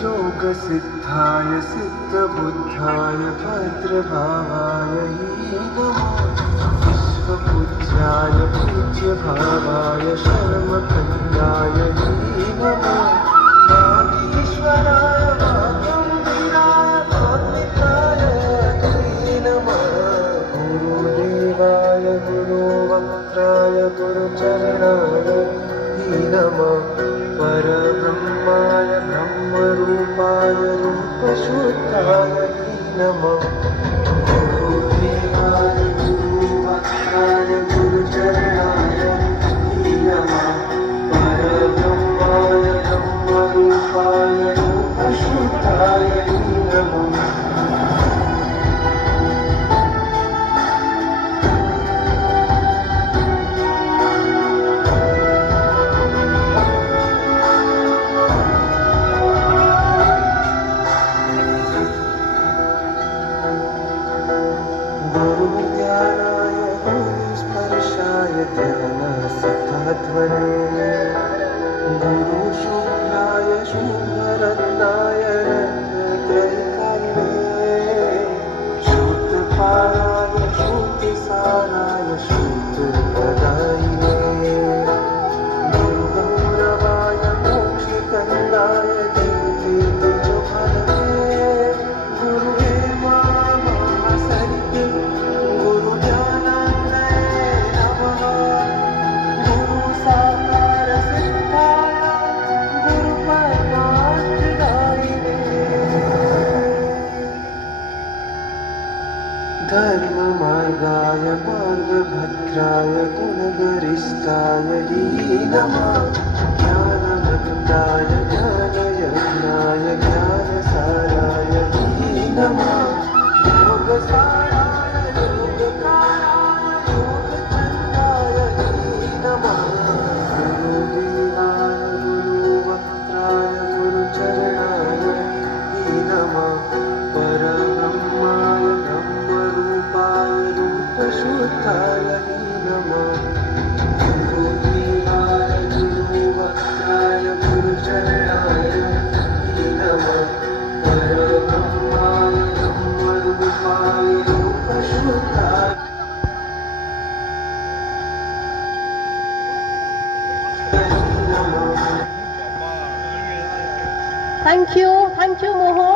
योगसिद्धाय सिद्धबुद्धाय भद्रभावाय नमो विश्वपूज्याय पूज्यभावाय शर्मखण्डाय नमो नागीश्वराय वागम्भीराय वाग्मित्राय नमः गुरुदेवाय गुरुवक्त्राय गुरुचरणाय नमः परब्रह्माय ब्रह्मरूपाय रूपशुद्धाय नमः गुरुदेवाय गुरुवक्त्राय गुरुचरणाय नमः परब्रह्माय ब्रह्मरूपाय रूपशुद्धाय नमः गुरुज्ञानाय गुरुस्पर्शाय ध्यानसिद्धात्मने गुरुशुभ्राय शुभरत्नाय रत्नत्रयिकारिणे शुद्धपाराय शुद्धिसाराय शुद्धप्रदायिने गुरुगौरवाय मोक्षकन्दाय कीर्तितेजोफलने गुरुवे धर्ममार्गाय मार्गभद्राय गुणगरिष्ठाय नमः ज्ञानभक्ताय ज्ञानयज्ञाय ज्ञानसाराय नमः योगसाराय योगकाराय योगचन्द्राय नमः गुरुदेवाय गुरुवक्त्राय गुरुचरणाय नमः परब्रह्माय रूपशुद्धाय नमः गुरुदेवाय गुरुवक्त्राय गुरुचरणाय नमः परब्रह्माय ब्रह्मरूपाय रूपशुद्धाय Thank you, Moho.